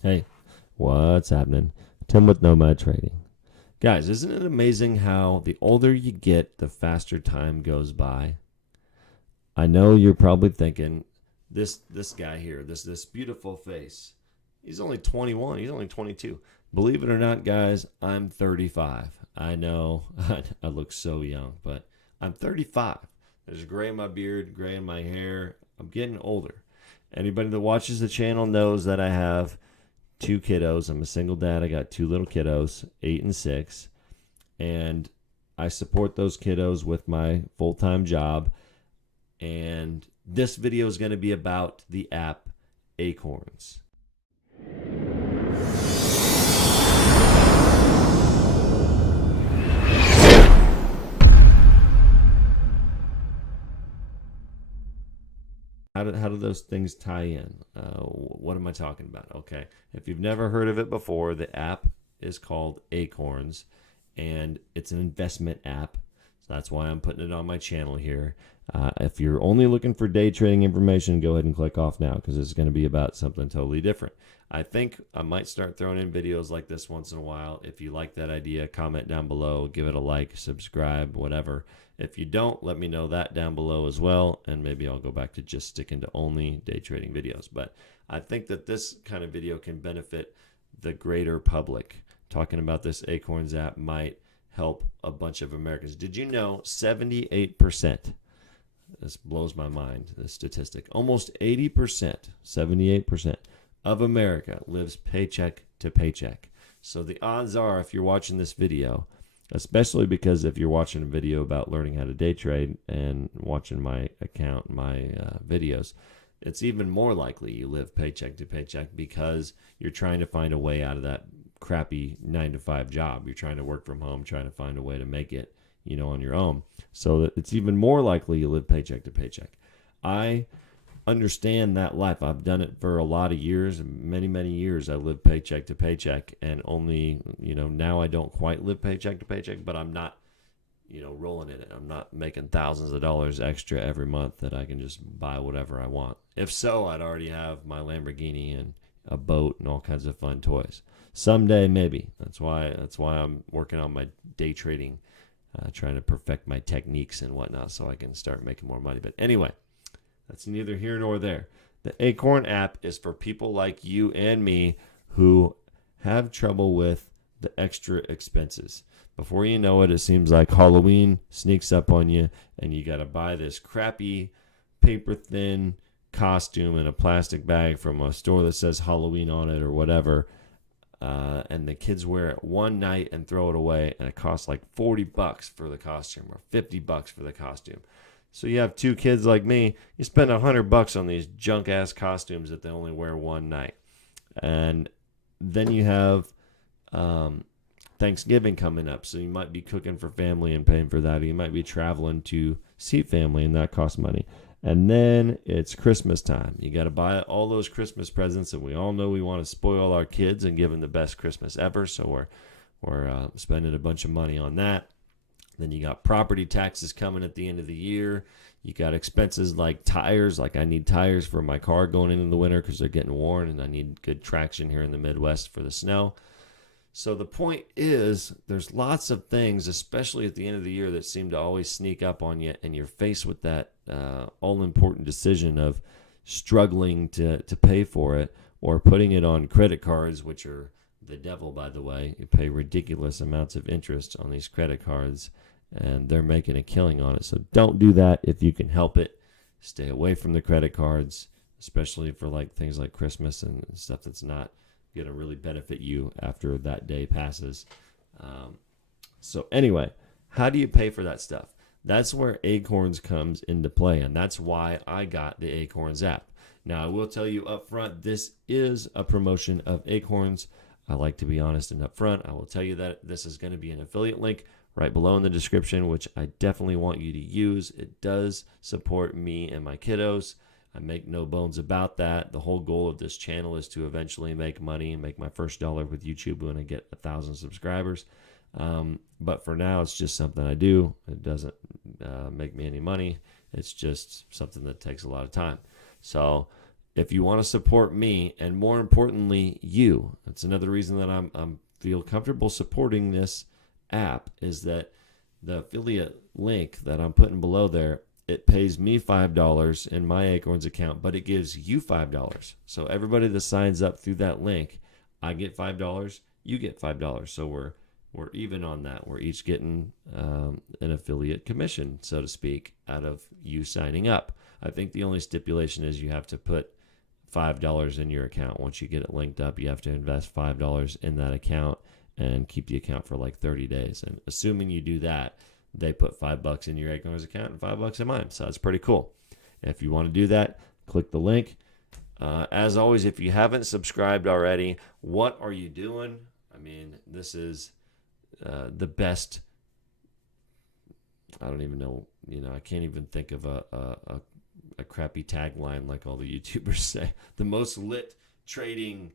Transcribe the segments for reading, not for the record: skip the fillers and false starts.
Hey, what's happening? Tim with Nomad Trading. Guys, isn't it amazing how the older you get, the faster time goes by? I know you're probably thinking, this guy here, this beautiful face, he's only 21, he's only 22. Believe it or not, guys, I'm 35. I know I look so young, but I'm 35. There's gray in my beard, gray in my hair. I'm getting older. Anybody that watches the channel knows that I have two kiddos. I'm a single dad. I got two little kiddos, 8 and 6, and I support those kiddos with my full-time job. And this video is going to be about the app Acorns. How do those things tie in? What am I talking about? Okay, if you've never heard of it before, the app is called Acorns, and it's an investment app. So that's why I'm putting it on my channel here. If you're only looking for day trading information, go ahead and click off now because it's going to be about something totally different. I think I might start throwing in videos like this once in a while. If you like that idea, comment down below, give it a like, subscribe, whatever. If you don't, let me know that down below as well, and maybe I'll go back to just sticking to only day trading videos. But I think that this kind of video can benefit the greater public. Talking about this Acorns app might help a bunch of Americans. Did you know 78%? This blows my mind, this statistic. Almost 80%, 78% of America lives paycheck to paycheck. So the odds are, if you're watching this video, especially because if you're watching a video about learning how to day trade and watching my account, my videos, it's even more likely you live paycheck to paycheck because you're trying to find a way out of that crappy 9 to 5 job. You're trying to work from home, trying to find a way to make it, on your own. So that it's even more likely you live paycheck to paycheck. I understand that life. I've done it for a lot of years, many, many years. I lived paycheck to paycheck, and only, now I don't quite live paycheck to paycheck, but I'm not, rolling in it. I'm not making thousands of dollars extra every month that I can just buy whatever I want. If so, I'd already have my Lamborghini and a boat and all kinds of fun toys. Someday, maybe. That's why I'm working on my day trading, trying to perfect my techniques and whatnot so I can start making more money. But anyway, that's neither here nor there. The Acorn app is for people like you and me who have trouble with the extra expenses. Before you know it, it seems like Halloween sneaks up on you and you got to buy this crappy paper thin costume in a plastic bag from a store that says Halloween on it or whatever. And the kids wear it one night and throw it away, and it costs like $40 for the costume or $50 for the costume. So you have two kids like me, you spend $100 on these junk ass costumes that they only wear one night. And then you have Thanksgiving coming up, so you might be cooking for family and paying for that. Or you might be traveling to see family, and that costs money. And then it's Christmas time. You got to buy all those Christmas presents, and we all know we want to spoil our kids and give them the best Christmas ever. So we're spending a bunch of money on that. Then you got property taxes coming at the end of the year. You got expenses like tires. Like I need tires for my car going into the winter because they're getting worn, and I need good traction here in the Midwest for the snow. So the point is, there's lots of things, especially at the end of the year, that seem to always sneak up on you, and you're faced with that all-important decision of struggling to pay for it or putting it on credit cards, which are the devil, by the way. You pay ridiculous amounts of interest on these credit cards, and they're making a killing on it. So don't do that if you can help it. Stay away from the credit cards, especially for like things like Christmas and stuff that's not going to really benefit you after that day passes. So anyway, how do you pay for that stuff? That's where Acorns comes into play, and that's why I got the Acorns app. Now, I will tell you up front, this is a promotion of Acorns. I like to be honest and upfront. I will tell you that this is going to be an affiliate link right below in the description, which I definitely want you to use. It does support me and my kiddos. I make no bones about that. The whole goal of this channel is to eventually make money and make my first dollar with YouTube when I get 1,000 subscribers. But for now, it's just something I do. It doesn't make me any money. It's just something that takes a lot of time. So if you want to support me, and more importantly, you, that's another reason that I'm feel comfortable supporting this app, is that the affiliate link that I'm putting below there, it pays me $5 in my Acorns account, but it gives you $5. So everybody that signs up through that link, I get $5, you get $5. So we're even on that. We're each getting an affiliate commission, so to speak, out of you signing up. I think the only stipulation is you have to put $5 in your account. Once you get it linked up, you have to invest $5 in that account and keep the account for like 30 days. And assuming you do that, they put $5 in your Acorns account and $5 in mine. So that's pretty cool. If you want to do that, click the link. As always, if you haven't subscribed already, what are you doing? I mean, this is the best. I don't even know. I can't even think of a crappy tagline like all the YouTubers say. The most lit trading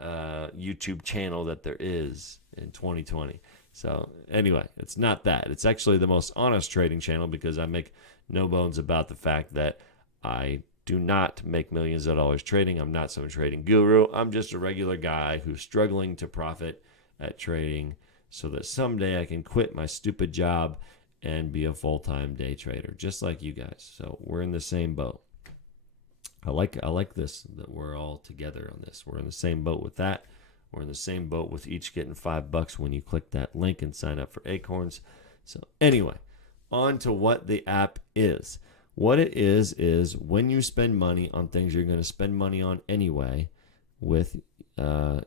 YouTube channel that there is in 2020. So anyway, it's not that. It's actually the most honest trading channel, because I make no bones about the fact that I do not make millions of dollars trading. I'm not some trading guru. I'm just a regular guy who's struggling to profit at trading so that someday I can quit my stupid job and be a full-time day trader, just like you guys. So we're in the same boat. I like this, that we're all together on this. We're in the same boat with that. We're in the same boat with each getting $5 when you click that link and sign up for Acorns. So anyway, on to what the app is. What it is when you spend money on things you're going to spend money on anyway with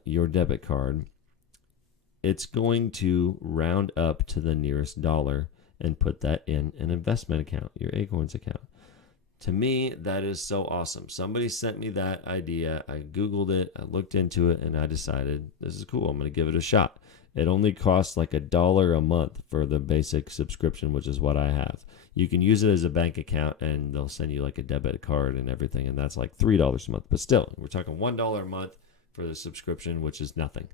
your debit card, it's going to round up to the nearest dollar and put that in an investment account, your Acorns account. To me, that is so awesome. Somebody sent me that idea. I Googled it, I looked into it, and I decided this is cool. I'm going to give it a shot. It only costs like $1 a month for the basic subscription, which is what I have. You can use it as a bank account, and they'll send you like a debit card and everything, and that's like $3 a month. But still, we're talking $1 a month for the subscription, which is nothing.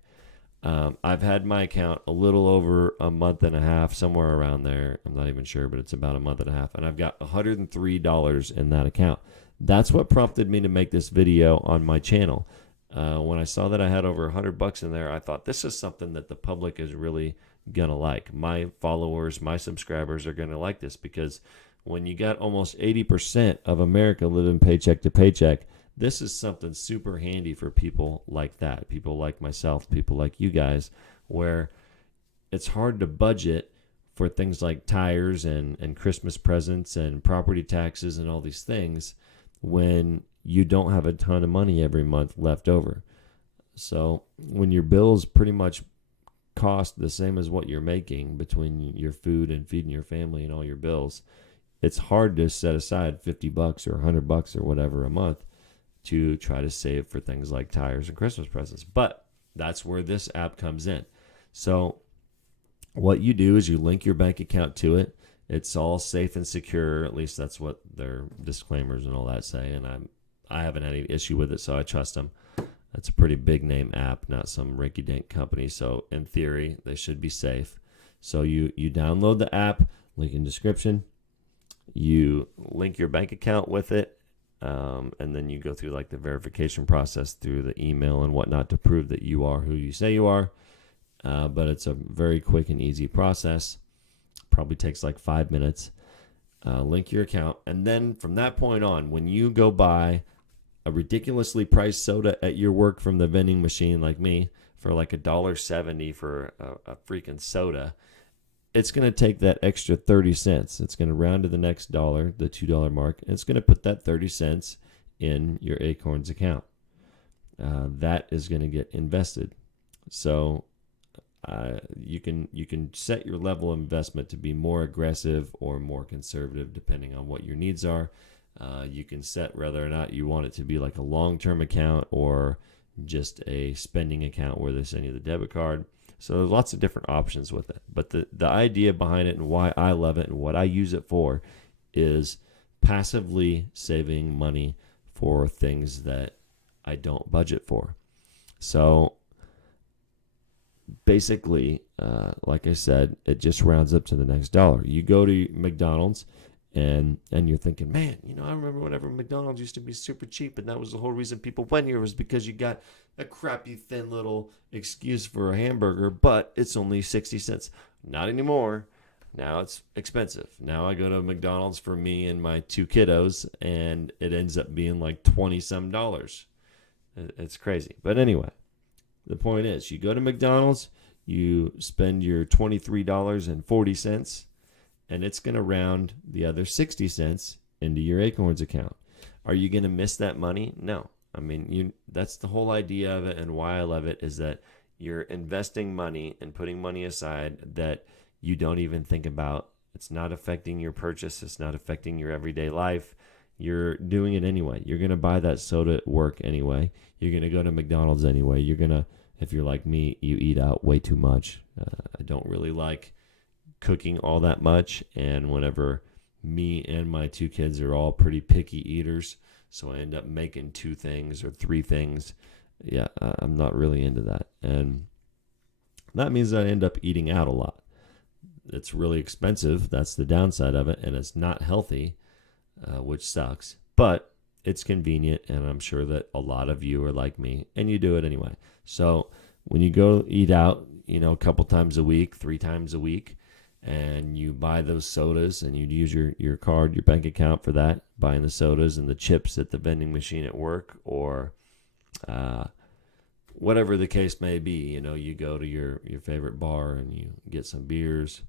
I've had my account a little over a month and a half, somewhere around there. I'm not even sure, but it's about a month and a half. And I've got $103 in that account. That's what prompted me to make this video on my channel. When I saw that I had over $100 in there, I thought this is something that the public is really going to like. My followers, my subscribers are going to like this, because when you got almost 80% of America living paycheck to paycheck, this is something super handy for people like that, people like myself, people like you guys, where it's hard to budget for things like tires and Christmas presents and property taxes and all these things when you don't have a ton of money every month left over. So when your bills pretty much cost the same as what you're making between your food and feeding your family and all your bills, it's hard to set aside $50 or $100 or whatever a month to try to save for things like tires and Christmas presents. But that's where this app comes in. So what you do is you link your bank account to it. It's all safe and secure. At least that's what their disclaimers and all that say. And I haven't had any issue with it, so I trust them. That's a pretty big name app, not some rinky-dink company. So in theory, they should be safe. So you download the app, link in description. You link your bank account with it. And then you go through like the verification process through the email and whatnot to prove that you are who you say you are. But it's a very quick and easy process. Probably takes like 5 minutes. Link your account. And then from that point on, when you go buy a ridiculously priced soda at your work from the vending machine like me for like $1.70 for a freaking soda, it's going to take that extra 30 cents. It's going to round to the next dollar, the $2 mark, and it's going to put that 30 cents in your Acorns account. That is going to get invested. So you can set your level of investment to be more aggressive or more conservative depending on what your needs are. You can set whether or not you want it to be like a long-term account or just a spending account where they send you the debit card. So there's lots of different options with it. But the idea behind it and why I love it and what I use it for is passively saving money for things that I don't budget for. So basically, like I said, it just rounds up to the next dollar. You go to McDonald's And you're thinking, man, I remember whenever McDonald's used to be super cheap, and that was the whole reason people went here, was because you got a crappy thin little excuse for a hamburger, but it's only 60 cents. Not anymore. Now it's expensive. Now I go to McDonald's for me and my two kiddos, and it ends up being like 20 some dollars. It's crazy. But anyway, the point is, you go to McDonald's, you spend your $23.40, and it's going to round the other 60 cents into your Acorns account. Are you going to miss that money? No. I mean, that's the whole idea of it, and why I love it is that you're investing money and putting money aside that you don't even think about. It's not affecting your purchase. It's not affecting your everyday life. You're doing it anyway. You're going to buy that soda at work anyway. You're going to go to McDonald's anyway. You're going to, if you're like me, you eat out way too much. I don't really like cooking all that much, and whenever me and my two kids are all pretty picky eaters, so I end up making 2 things or 3 things. Yeah, I'm not really into that, and that means I end up eating out a lot. It's really expensive. That's the downside of it, and it's not healthy, which sucks, but it's convenient, and I'm sure that a lot of you are like me, and you do it anyway. So when you go eat out, a couple times a week, 3 times a week, and you buy those sodas, and you use your card, your bank account for that, buying the sodas and the chips at the vending machine at work, or whatever the case may be. You go to your favorite bar and you get some beers.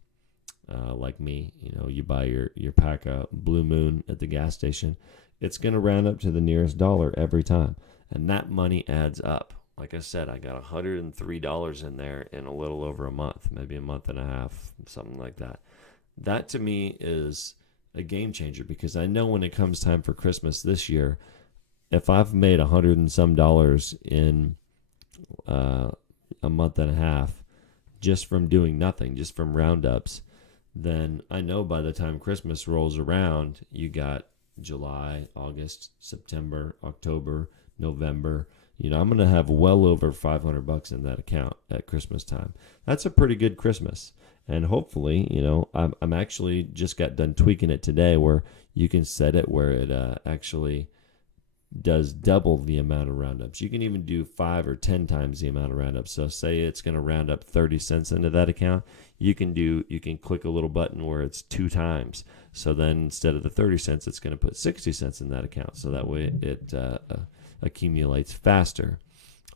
Like me, you buy your pack of Blue Moon at the gas station. It's going to round up to the nearest dollar every time, and that money adds up. Like I said, I got $103 in there in a little over a month, maybe a month and a half, something like that. That to me is a game changer, because I know when it comes time for Christmas this year, if I've made $100 and some in a month and a half just from doing nothing, just from roundups, then I know by the time Christmas rolls around, you got July, August, September, October, November. I'm going to have well over $500 in that account at Christmas time. That's a pretty good Christmas. And hopefully, I'm actually just got done tweaking it today, where you can set it where it actually does double the amount of roundups. You can even do 5 or 10 times the amount of roundups. So say it's going to round up 30 cents into that account. You can click a little button where it's 2 times. So then instead of the 30 cents, it's going to put 60 cents in that account. So that way it accumulates faster.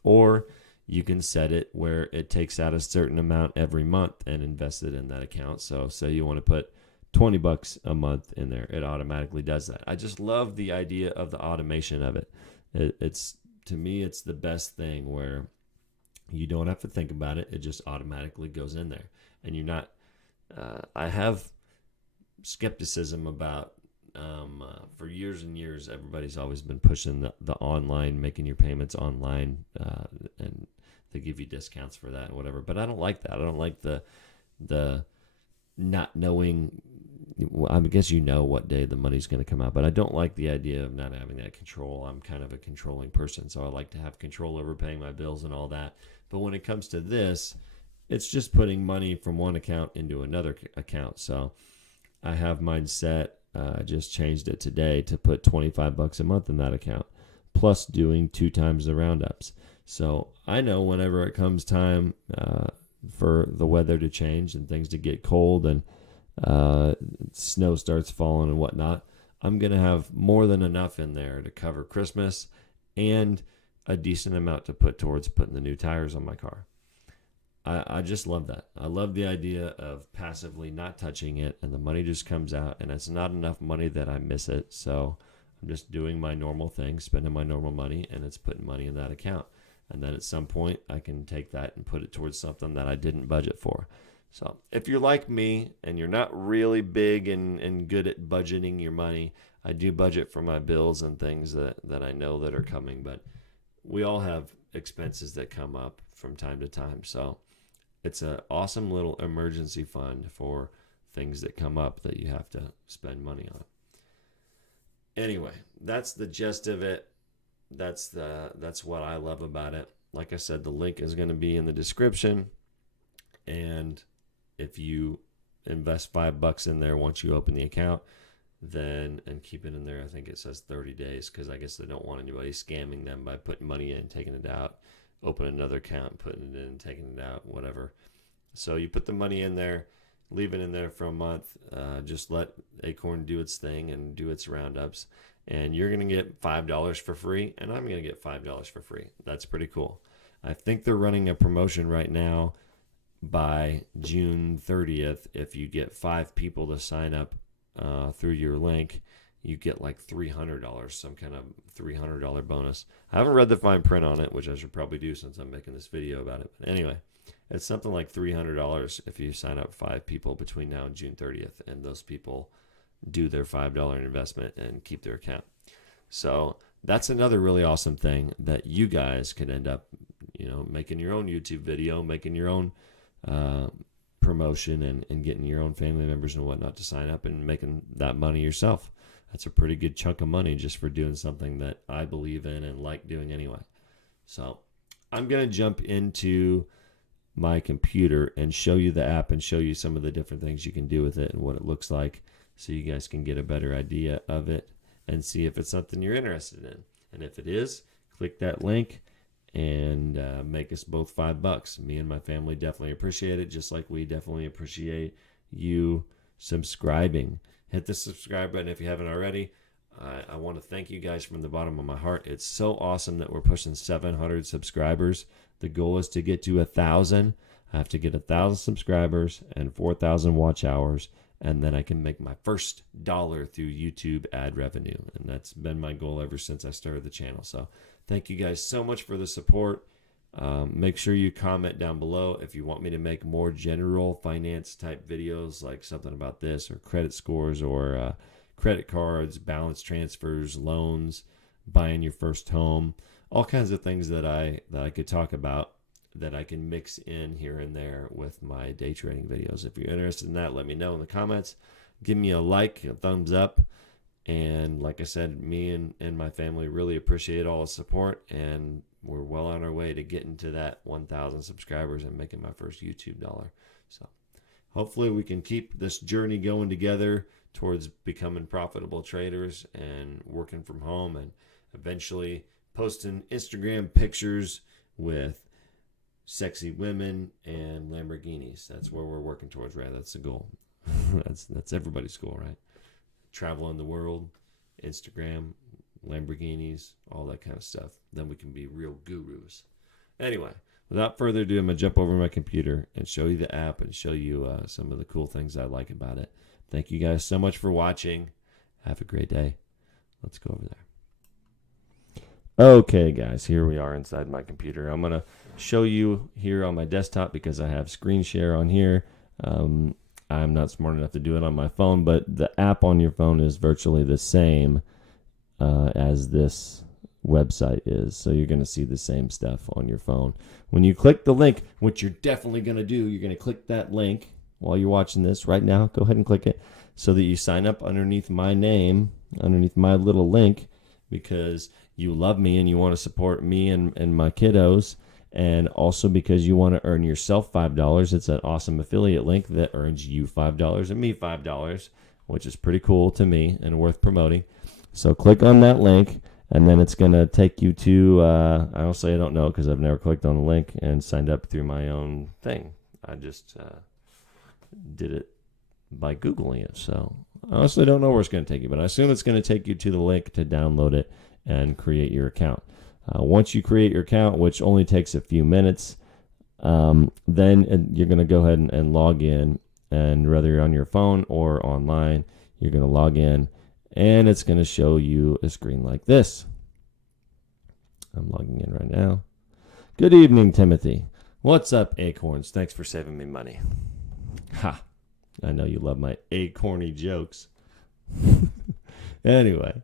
Or you can set it where it takes out a certain amount every month and invest it in that account. So say you want to put $20 a month in there, it automatically does that. I just love the idea of the automation of it. It's, to me, it's the best thing, where you don't have to think about it. It just automatically goes in there. And you're not, I have skepticism about, for years and years, everybody's always been pushing the online, making your payments online, and they give you discounts for that and whatever. But I don't like that. I don't like the not knowing. I guess what day the money's going to come out, but I don't like the idea of not having that control. I'm kind of a controlling person, so I like to have control over paying my bills and all that. But when it comes to this, it's just putting money from one account into another account. So I have mine set. I just changed it today to put $25 a month in that account, plus doing 2 times the roundups. So I know whenever it comes time for the weather to change and things to get cold and snow starts falling and whatnot, I'm going to have more than enough in there to cover Christmas and a decent amount to put towards putting the new tires on my car. I just love that. I love the idea of passively not touching it, and the money just comes out, and it's not enough money that I miss it. So I'm just doing my normal thing, spending my normal money, and it's putting money in that account. And then at some point, I can take that and put it towards something that I didn't budget for. So if you're like me and you're not really big and good at budgeting your money, I do budget for my bills and things that I know that are coming. But we all have expenses that come up from time to time. So it's an awesome little emergency fund for things that come up that you have to spend money on. Anyway, that's the gist of it. That's what I love about it. Like I said, the link is going to be in the description. And if you invest $5 in there once you open the account, then and keep it in there. I think it says 30 days because I guess they don't want anybody scamming them by putting money in, taking it out, open another account, putting it in, taking it out, whatever. So you put the money in there, leave it in there for a month. Just let Acorn do its thing and do its roundups. And you're going to get $5 for free, and I'm going to get $5 for free. That's pretty cool. I think they're running a promotion right now by June 30th. If you get 5 people to sign up through your link, you get like $300, some kind of $300 bonus. I haven't read the fine print on it, which I should probably do since I'm making this video about it. But anyway, it's something like $300 if you sign up 5 people between now and June 30th, and those people do their $5 investment and keep their account. So that's another really awesome thing that you guys could end up, making your own YouTube video, making your own promotion and getting your own family members and whatnot to sign up and making that money yourself. That's a pretty good chunk of money just for doing something that I believe in and like doing anyway. So I'm going to jump into my computer and show you the app and show you some of the different things you can do with it and what it looks like, so you guys can get a better idea of it and see if it's something you're interested in. And if it is, click that link and make us both $5. Me and my family definitely appreciate it, just like we definitely appreciate you subscribing. Hit the subscribe button if you haven't already. I want to thank you guys from the bottom of my heart. It's so awesome that we're pushing 700 subscribers. The goal is to get to 1,000. I have to get 1,000 subscribers and 4,000 watch hours, and then I can make my first dollar through YouTube ad revenue. And that's been my goal ever since I started the channel. So thank you guys so much for the support. Make sure you comment down below if you want me to make more general finance type videos, like something about this, or credit scores, or credit cards, balance transfers, loans, buying your first home, all kinds of things that I could talk about that I can mix in here and there with my day trading videos. If you're interested in that, let me know in the comments. Give me a like, a thumbs up. And like I said, me and my family really appreciate all the support, and we're well on our way to getting to that 1,000 subscribers and making my first YouTube dollar. So hopefully we can keep this journey going together towards becoming profitable traders and working from home, and eventually posting Instagram pictures with sexy women and Lamborghinis. That's where we're working towards, right? That's the goal. that's everybody's goal, right? Traveling the world, Instagram, Lamborghinis, all that kind of stuff. Then we can be real gurus. Anyway, without further ado, I'm going to jump over my computer and show you the app and show you some of the cool things I like about it. Thank you guys so much for watching. Have a great day. Let's go over there. Okay, guys, here we are inside my computer. I'm going to show you here on my desktop because I have screen share on here. I'm not smart enough to do it on my phone, but the app on your phone is virtually the same as this website is. So you're going to see the same stuff on your phone. When you click the link, which you're definitely going to do, you're going to click that link while you're watching this right now. Go ahead and click it so that you sign up underneath my name, underneath my little link, because you love me and you want to support me and my kiddos. And also because you want to earn yourself $5. It's an awesome affiliate link that earns you $5 and me $5, which is pretty cool to me and worth promoting. So click on that link, and then it's going to take you to, I honestly I don't know because I've never clicked on the link and signed up through my own thing. I just did it by Googling it. So I honestly don't know where it's going to take you, but I assume it's going to take you to the link to download it and create your account. Once you create your account, which only takes a few minutes, then you're going to go ahead and log in. And whether you're on your phone or online, you're going to log in, and it's going to show you a screen like this. I'm logging in right now. Good evening, Timothy. What's up, Acorns? Thanks for saving me money. Ha! I know you love my acorny jokes. Anyway,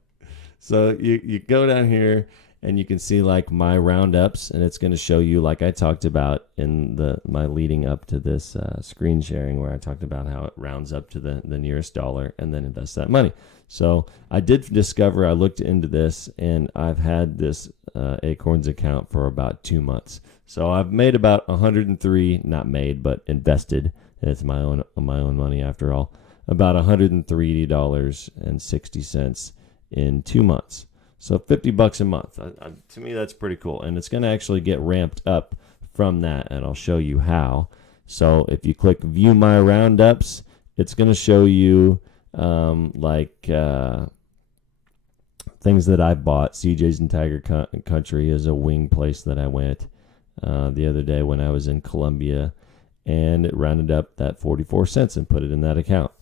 so you go down here, and you can see like my roundups, and it's going to show you, like I talked about in my leading up to this screen sharing, where I talked about how it rounds up to the nearest dollar and then invest that money. So I did discover, I looked into this, and I've had this Acorns account for about 2 months. So I've made about 103, not made, but invested. It's my own money after all. about $103.60 in 2 months. So $50 a month. To me, that's pretty cool. And it's going to actually get ramped up from that, and I'll show you how. So if you click View My Roundups, it's going to show you things that I bought. CJ's and Tiger Country is a wing place that I went the other day when I was in Columbia, and it rounded up that 44 cents and put it in that account.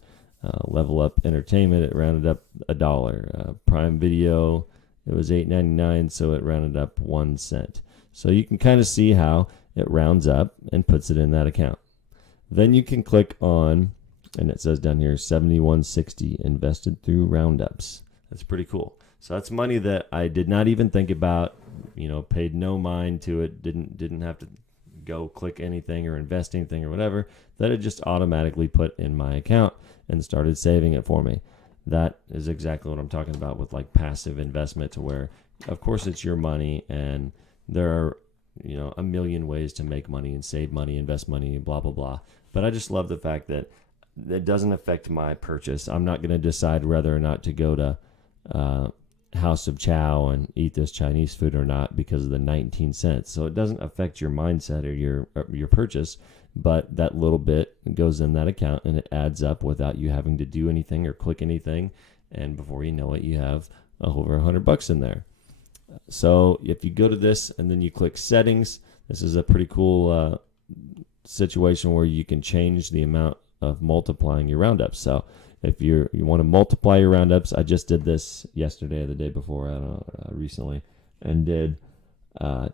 Level Up Entertainment, it rounded up $1. Prime Video, it was $8.99, so it rounded up 1 cent. So you can kind of see how it rounds up and puts it in that account. Then you can click on, and it says down here, 7160 invested through roundups. That's pretty cool. So that's money that I did not even think about, paid no mind to it, didn't have to go click anything or invest anything or whatever, that it just automatically put in my account and started saving it for me. That is exactly what I'm talking about with like passive investment, to where, of course, it's your money, and there are, a million ways to make money and save money, invest money, blah, blah, blah. But I just love the fact that it doesn't affect my purchase. I'm not going to decide whether or not to go to House of Chow and eat this Chinese food or not because of the 19 cents. So it doesn't affect your mindset or your purchase, but that little bit goes in that account and it adds up without you having to do anything or click anything. And before you know it, you have over $100 in there. So if you go to this and then you click settings, this is a pretty cool situation where you can change the amount of multiplying your roundups. So if you want to multiply your roundups, I just did this yesterday or the day before, I don't know, recently, and did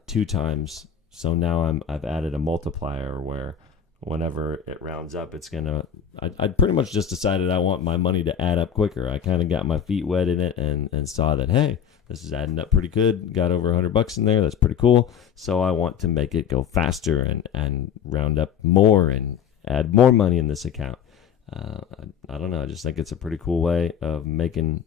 2 times. So now I've added a multiplier where whenever it rounds up, it's gonna. I pretty much just decided I want my money to add up quicker. I kind of got my feet wet in it and saw that, hey, this is adding up pretty good. Got over $100 in there. That's pretty cool. So I want to make it go faster and round up more and add more money in this account. I don't know. I just think it's a pretty cool way of making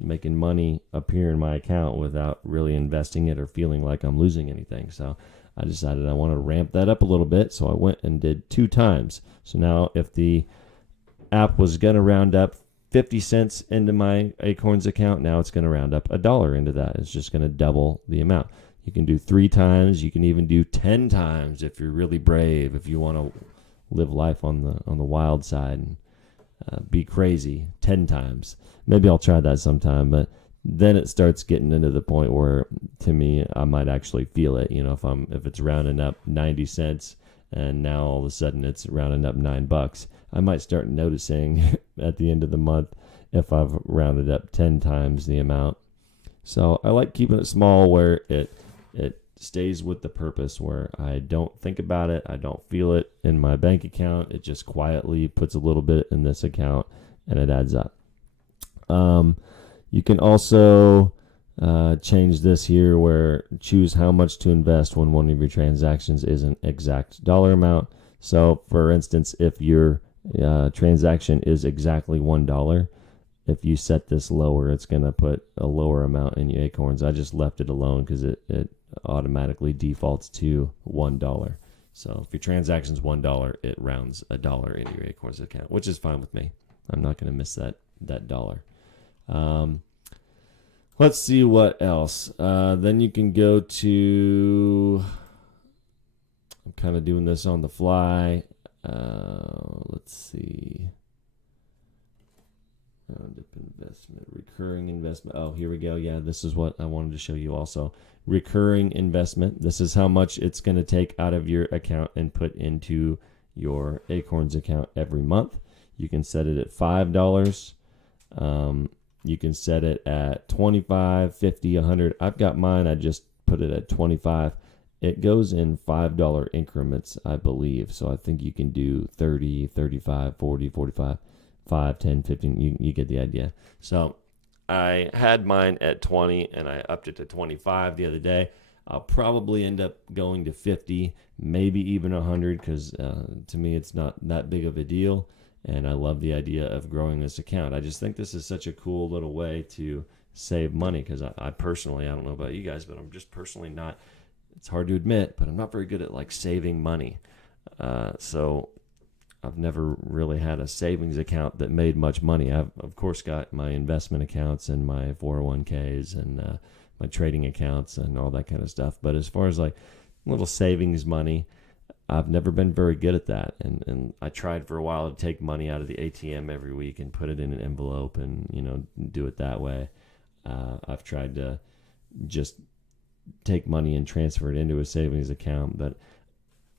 money appear in my account without really investing it or feeling like I'm losing anything. So I decided I want to ramp that up a little bit. So I went and did 2 times. So now if the app was going to round up 50 cents into my Acorns account, now it's going to round up $1 into that. It's just going to double the amount. You can do 3 times. You can even do 10 times if you're really brave, if you want to live life on the wild side and be crazy 10 times. Maybe I'll try that sometime, but then it starts getting into the point where, to me, I might actually feel it. If it's rounding up 90 cents and now all of a sudden it's rounding up $9, I might start noticing at the end of the month if I've rounded up 10 times the amount. So I like keeping it small where it stays with the purpose, where I don't think about it, I don't feel it in my bank account. It just quietly puts a little bit in this account and it adds up. You can also change this here, where choose how much to invest when one of your transactions is an exact dollar amount. So for instance, if your transaction is exactly $1, if you set this lower, it's going to put a lower amount in your Acorns. I just left it alone because it automatically defaults to $1. So if your transaction's $1, it rounds $1 into your Acorns account, which is fine with me. I'm not going to miss that dollar. Let's see what else. Then you can go to, I'm kind of doing this on the fly. Let's see. Roundup investment, recurring investment. Oh, here we go. Yeah, this is what I wanted to show you also. Recurring investment. This is how much it's going to take out of your account and put into your Acorns account every month. You can set it at $5. You can set it at $25, $50, $100. I've got mine. I just put it at $25. It goes in $5 increments, I believe. So I think you can do 30, 35, 40, 45, 5, 10, 15. You get the idea. So I had mine at 20 and I upped it to 25 the other day. I'll probably end up going to 50, maybe even 100, because to me it's not that big of a deal. And I love the idea of growing this account. I just think this is such a cool little way to save money, because I personally, I don't know about you guys, but I'm just personally not, it's hard to admit, but I'm not very good at like saving money. So I've never really had a savings account that made much money. I've of course got my investment accounts and my 401ks and my trading accounts and all that kind of stuff. But as far as like little savings money, I've never been very good at that. And I tried for a while to take money out of the ATM every week and put it in an envelope and, do it that way. I've tried to just take money and transfer it into a savings account, but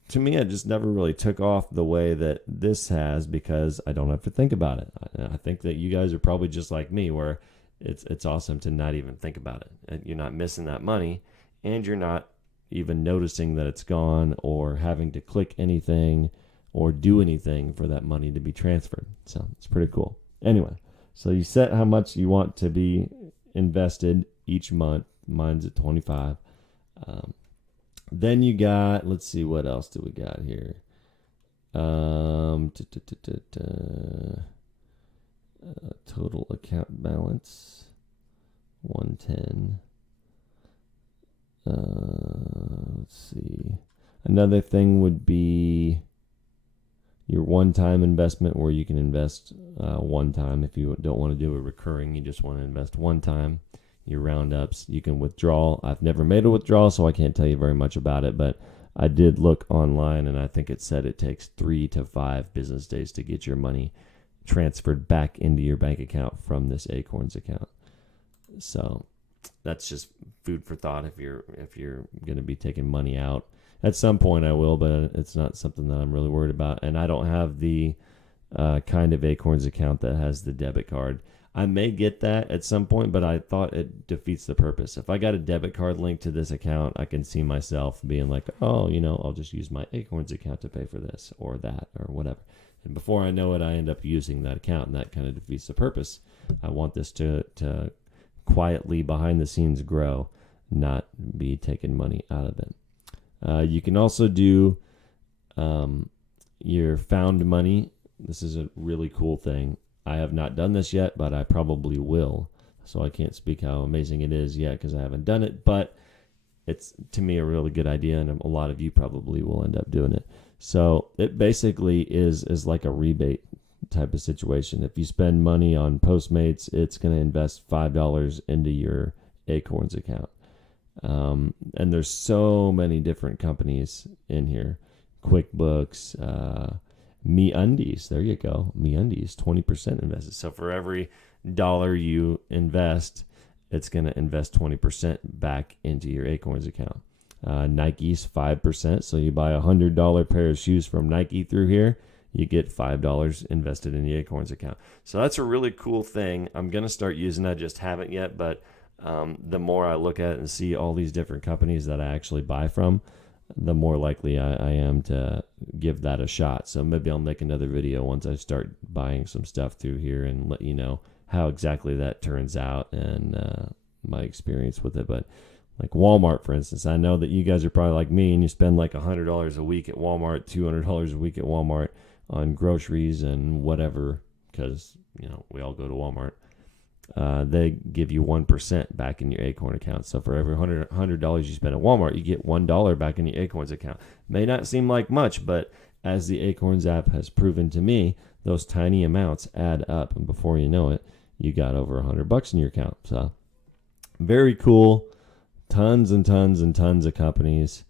to me, it just never really took off the way that this has because I don't have to think about it. I think that you guys are probably just like me, where it's awesome to not even think about it. And you're not missing that money, and you're not even noticing that it's gone or having to click anything or do anything for that money to be transferred. So it's pretty cool. Anyway, so you set how much you want to be invested each month. Mine's at 25. Then you got, let's see, what else do we got here? Total account balance, 110. Let's see. Another thing would be your one-time investment, where you can invest one time. If you don't want to do a recurring, you just want to invest one time. Your roundups, you can withdraw. I've never made a withdrawal, so I can't tell you very much about it, but I did look online, and I think it said it takes 3 to 5 business days to get your money transferred back into your bank account from this Acorns account. So that's just food for thought if you're going to be taking money out. At some point I will, but it's not something that I'm really worried about. And I don't have the kind of Acorns account that has the debit card. I may get that at some point, but I thought it defeats the purpose. If I got a debit card linked to this account, I can see myself being like, oh, I'll just use my Acorns account to pay for this or that or whatever. And before I know it, I end up using that account, and that kind of defeats the purpose. I want this to quietly behind the scenes grow, not be taking money out of it. You can also do your found money. This is a really cool thing. I have not done this yet, but I probably will. So I can't speak how amazing it is yet because I haven't done it, but it's, to me, a really good idea, and a lot of you probably will end up doing it. So it basically is like a rebate type of situation. If you spend money on Postmates, it's going to invest $5 into your Acorns account. And there's so many different companies in here. QuickBooks, MeUndies, there you go. MeUndies, 20% invested. So for every dollar you invest, it's going to invest 20% back into your Acorns account. Nike's 5%. So you buy a $100 pair of shoes from Nike through here, you get $5 invested in the Acorns account. So that's a really cool thing. I'm going to start using that. Just haven't yet, but the more I look at it and see all these different companies that I actually buy from, the more likely I am to give that a shot. So maybe I'll make another video once I start buying some stuff through here and let you know how exactly that turns out and my experience with it. But like Walmart, for instance, I know that you guys are probably like me and you spend like $100 a week at Walmart, $200 a week at Walmart on groceries and whatever, because, we all go to Walmart. They give you 1% back in your Acorn account. So for every $100 you spend at Walmart, you get $1 back in your Acorns account. May not seem like much, but as the Acorns app has proven to me, those tiny amounts add up, and before you know it, you got over $100 in your account. So very cool. Tons and tons and tons of companies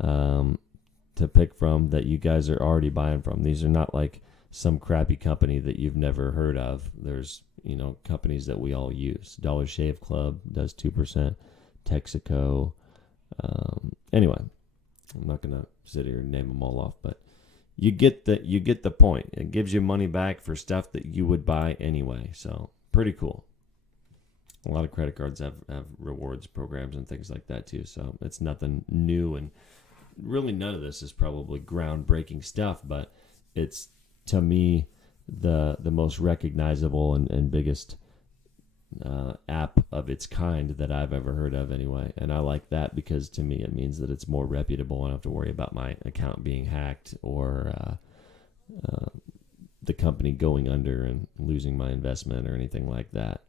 to pick from that you guys are already buying from. These are not like some crappy company that you've never heard of. There's companies that we all use. Dollar Shave Club does 2%. Texaco. Anyway, I'm not gonna sit here and name them all off, but you get the point. It gives you money back for stuff that you would buy anyway. So pretty cool. A lot of credit cards have rewards programs and things like that too. So it's nothing new, and really none of this is probably groundbreaking stuff, but it's, to me, the most recognizable and biggest app of its kind that I've ever heard of anyway. And I like that because to me it means that it's more reputable. I don't have to worry about my account being hacked or the company going under and losing my investment or anything like that.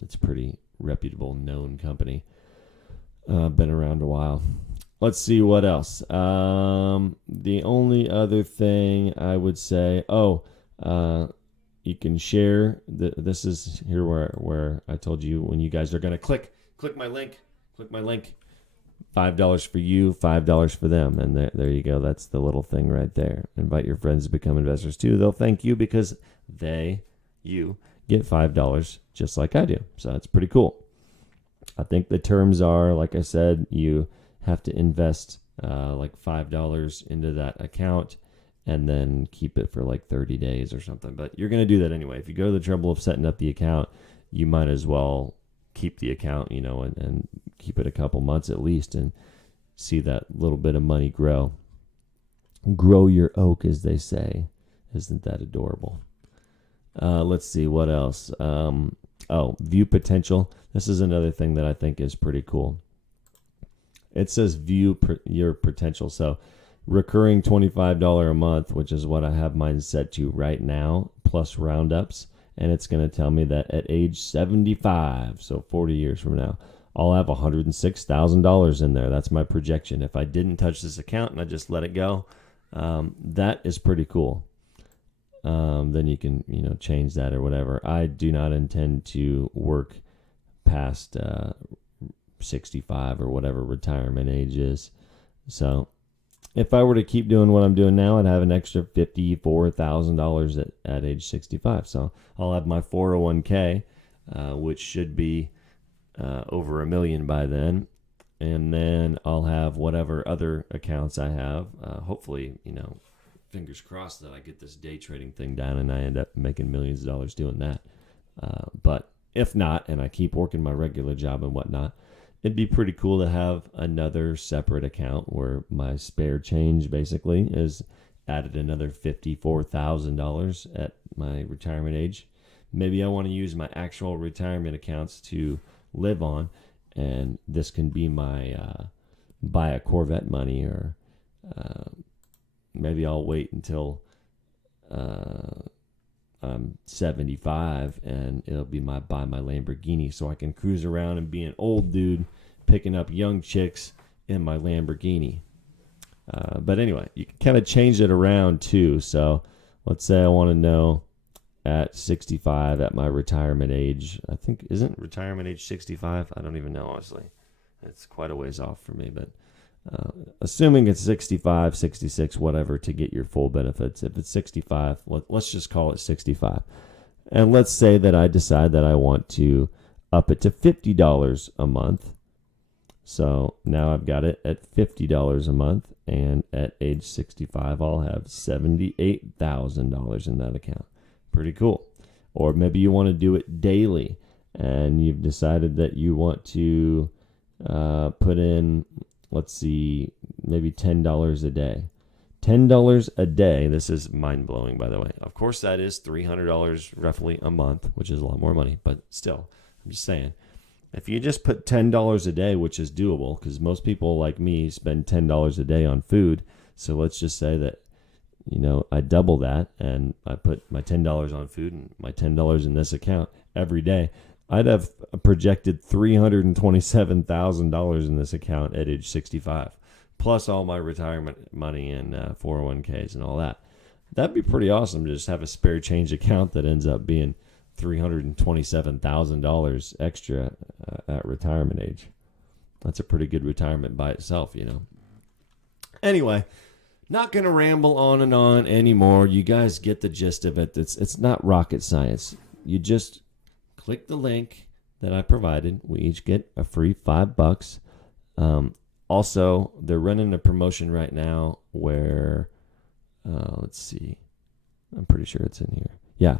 It's a pretty reputable, known company. Been around a while. Let's see what else. The only other thing I would say, you can share. This is here where I told you when you guys are gonna click my link, $5 for you, $5 for them, and there you go. That's the little thing right there. Invite your friends to become investors too. They'll thank you because you get $5 just like I do. So that's pretty cool. I think the terms are, like I said, you have to invest like $5 into that account and then keep it for like 30 days or something. But you're going to do that anyway. If you go to the trouble of setting up the account, you might as well keep the account, and keep it a couple months at least and see that little bit of money grow. Grow your oak, as they say. Isn't that adorable? Let's see what else. View potential. This is another thing that I think is pretty cool. It says view your potential. So recurring $25 a month, which is what I have mine set to right now, plus roundups. And it's going to tell me that at age 75, so 40 years from now, I'll have $106,000 in there. That's my projection. If I didn't touch this account and I just let it go, that is pretty cool. Then you can, change that or whatever. I do not intend to work past 65 or whatever retirement age is. So if I were to keep doing what I'm doing now, I'd have an extra $54,000 at age 65. So I'll have my 401k, which should be over $1 million by then. And then I'll have whatever other accounts I have. Hopefully, fingers crossed that I get this day trading thing down and I end up making millions of dollars doing that. But if not, and I keep working my regular job and whatnot, it'd be pretty cool to have another separate account where my spare change basically is added another $54,000 at my retirement age. Maybe I want to use my actual retirement accounts to live on, and this can be my buy a Corvette money, or maybe I'll wait until I'm 75 and it'll be buy my Lamborghini so I can cruise around and be an old dude picking up young chicks in my Lamborghini. But anyway, you can kind of change it around too. So let's say I want to know at 65 at my retirement age. I think, isn't retirement age 65? I don't even know, honestly. It's quite a ways off for me, but assuming it's 65, 66, whatever, to get your full benefits. If it's 65, let's just call it 65. And let's say that I decide that I want to up it to $50 a month. So now I've got it at $50 a month, and at age 65, I'll have $78,000 in that account. Pretty cool. Or maybe you want to do it daily, and you've decided that you want to put in, let's see, maybe $10 a day. $10 a day. This is mind-blowing, by the way. Of course, that is $300 roughly a month, which is a lot more money, but still, I'm just saying. If you just put $10 a day, which is doable, because most people like me spend $10 a day on food. So let's just say that, I double that and I put my $10 on food and my $10 in this account every day. I'd have a projected $327,000 in this account at age 65, plus all my retirement money and 401ks and all that. That'd be pretty awesome to just have a spare change account that ends up being $327,000 extra at retirement age. That's a pretty good retirement by itself, Anyway, not going to ramble on and on anymore. You guys get the gist of it. It's not rocket science. You just click the link that I provided. We each get a free $5. Also, they're running a promotion right now where, let's see, I'm pretty sure it's in here. Yeah,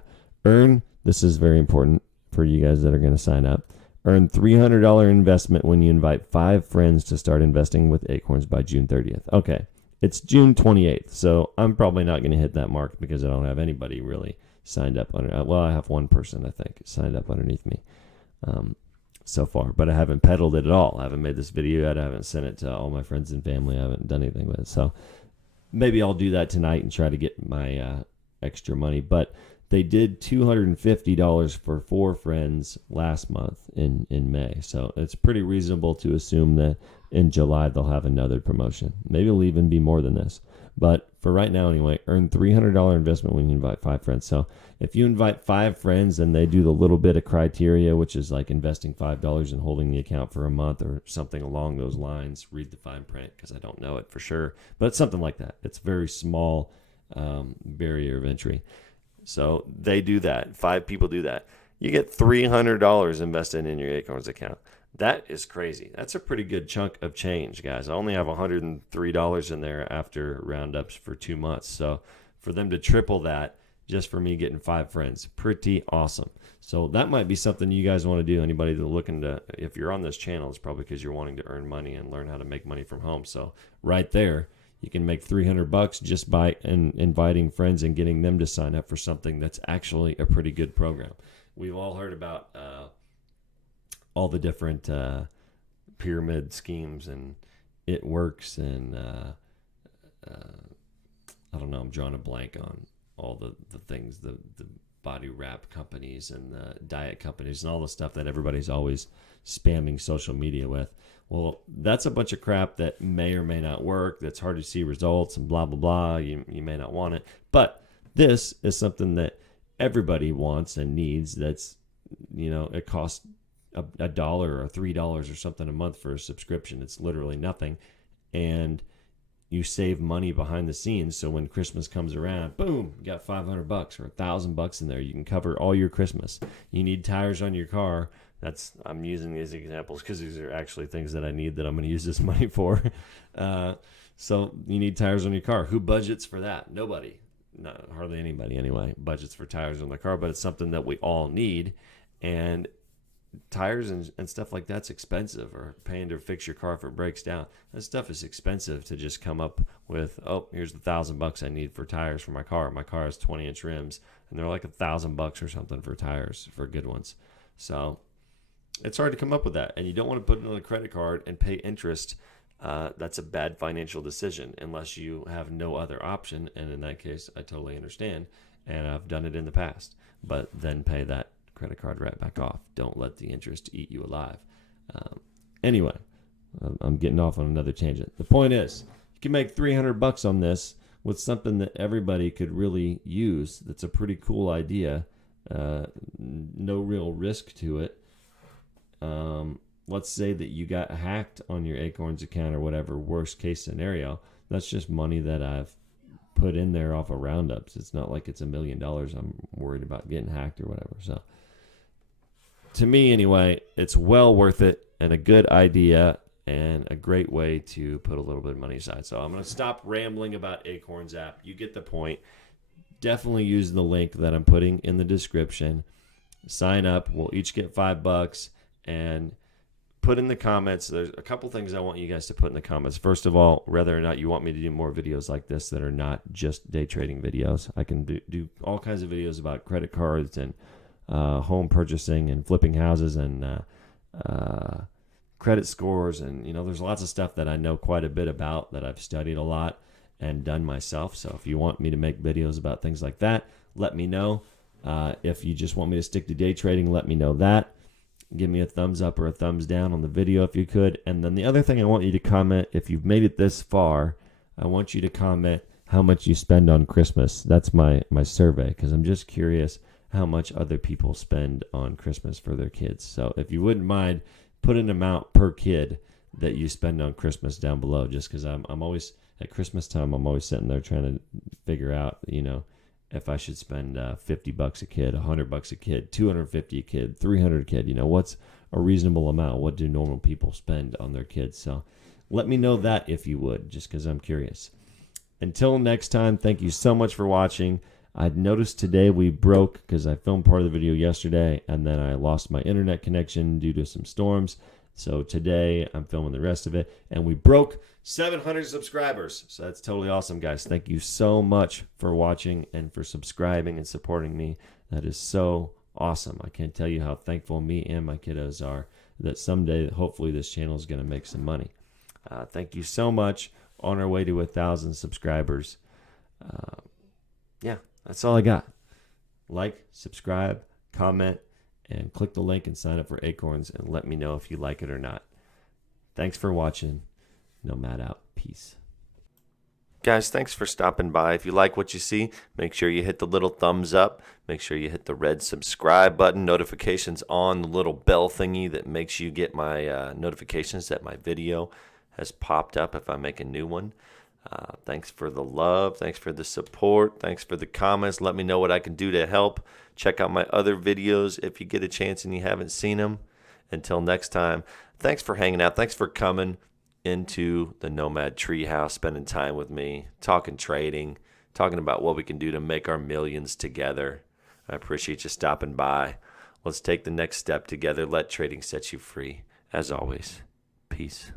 this is very important for you guys that are going to sign up. Earn $300 investment when you invite 5 friends to start investing with Acorns by June 30th. Okay, it's June 28th, so I'm probably not going to hit that mark because I don't have anybody really signed up under. Well, I have one person, I think, signed up underneath me so far, but I haven't peddled it at all. I haven't made this video yet. I haven't sent it to all my friends and family. I haven't done anything with it. So maybe I'll do that tonight and try to get my extra money. But they did $250 for 4 friends last month in May. So it's pretty reasonable to assume that in July they'll have another promotion. Maybe it'll even be more than this. But for right now anyway, earn $300 investment when you invite 5 friends. So if you invite 5 friends and they do the little bit of criteria, which is like investing $5 and holding the account for a month or something along those lines, read the fine print because I don't know it for sure. But it's something like that. It's very small barrier of entry. So they do that. 5 people do that. You get $300 invested in your Acorns account. That is crazy. That's a pretty good chunk of change, guys. I only have $103 in there after roundups for 2 months. So for them to triple that just for me getting 5 friends, pretty awesome. So that might be something you guys want to do. Anybody that's looking to, if you're on this channel, it's probably because you're wanting to earn money and learn how to make money from home. So right there, you can make $300 just by inviting friends and getting them to sign up for something that's actually a pretty good program. We've all heard about all the different pyramid schemes, and it works, and I don't know, I'm drawing a blank on all the things, the body wrap companies and the diet companies and all the stuff that everybody's always spamming social media with. Well, that's a bunch of crap that may or may not work, that's hard to see results and blah, blah, blah. You may not want it. But this is something that everybody wants and needs. That's, it costs $1 or $3 or something a month for a subscription. It's literally nothing. And you save money behind the scenes. So when Christmas comes around, boom, you got $500 or $1,000 in there. You can cover all your Christmas. You need tires on your car. I'm using these examples because these are actually things that I need that I'm going to use this money for. So you need tires on your car. Who budgets for that? Nobody. Not hardly anybody anyway budgets for tires on their car, but it's something that we all need. And tires and stuff like that's expensive, or paying to fix your car if it breaks down. That stuff is expensive to just come up with. Oh, here's the $1,000 I need for tires for my car. My car has 20-inch rims, and they're like $1,000 or something for tires, for good ones. So it's hard to come up with that, and you don't want to put it on a credit card and pay interest. That's a bad financial decision unless you have no other option, and in that case, I totally understand, and I've done it in the past. But then pay that credit card right back off. Don't let the interest eat you alive. Anyway, I'm getting off on another tangent. The point is, you can make $300 on this with something that everybody could really use. That's a pretty cool idea. No real risk to it. Let's say that you got hacked on your Acorns account or whatever, worst case scenario. That's just money that I've put in there off of roundups. It's not like it's $1 million I'm worried about getting hacked or whatever. So to me anyway, it's well worth it and a good idea and a great way to put a little bit of money aside. So I'm going to stop rambling about Acorns app. You get the point. Definitely use the link that I'm putting in the description. Sign up. We'll each get $5, and put in the comments. There's a couple things I want you guys to put in the comments. First of all, whether or not you want me to do more videos like this that are not just day trading videos. I can do all kinds of videos about credit cards and home purchasing and flipping houses and credit scores. And, there's lots of stuff that I know quite a bit about, that I've studied a lot and done myself. So if you want me to make videos about things like that, let me know. If you just want me to stick to day trading, let me know that. Give me a thumbs up or a thumbs down on the video if you could. And then the other thing I want you to comment, if you've made it this far, I want you to comment how much you spend on Christmas. That's my survey, because I'm just curious how much other people spend on Christmas for their kids. So if you wouldn't mind, put an amount per kid that you spend on Christmas down below, just because I'm always, at Christmas time, I'm always sitting there trying to figure out, if I should spend $50 a kid, $100 a kid, $250 a kid, $300 a kid. What's a reasonable amount? What do normal people spend on their kids? So let me know that if you would, just because I'm curious. Until next time, thank you so much for watching. I'd noticed today we broke, because I filmed part of the video yesterday, and then I lost my internet connection due to some storms. So today I'm filming the rest of it, and we broke 700 subscribers. So that's totally awesome, guys. Thank you so much for watching and for subscribing and supporting me. That is so awesome. I can't tell you how thankful me and my kiddos are that someday, hopefully, this channel is going to make some money. Thank you so much. On our way to 1,000 subscribers. Yeah, that's all I got. Like, subscribe, comment, and click the link and sign up for Acorns, and let me know if you like it or not. Thanks for watching. Nomad out. Peace. Guys, thanks for stopping by. If you like what you see, make sure you hit the little thumbs up. Make sure you hit the red subscribe button, notifications on, the little bell thingy that makes you get my notifications that my video has popped up if I make a new one. Thanks for the love. Thanks for the support. Thanks for the comments. Let me know what I can do to help. Check out my other videos if you get a chance and you haven't seen them. Until next time, thanks for hanging out. Thanks for coming into the Nomad Treehouse, spending time with me, talking trading, talking about what we can do to make our millions together. I appreciate you stopping by. Let's take the next step together. Let trading set you free. As always, peace.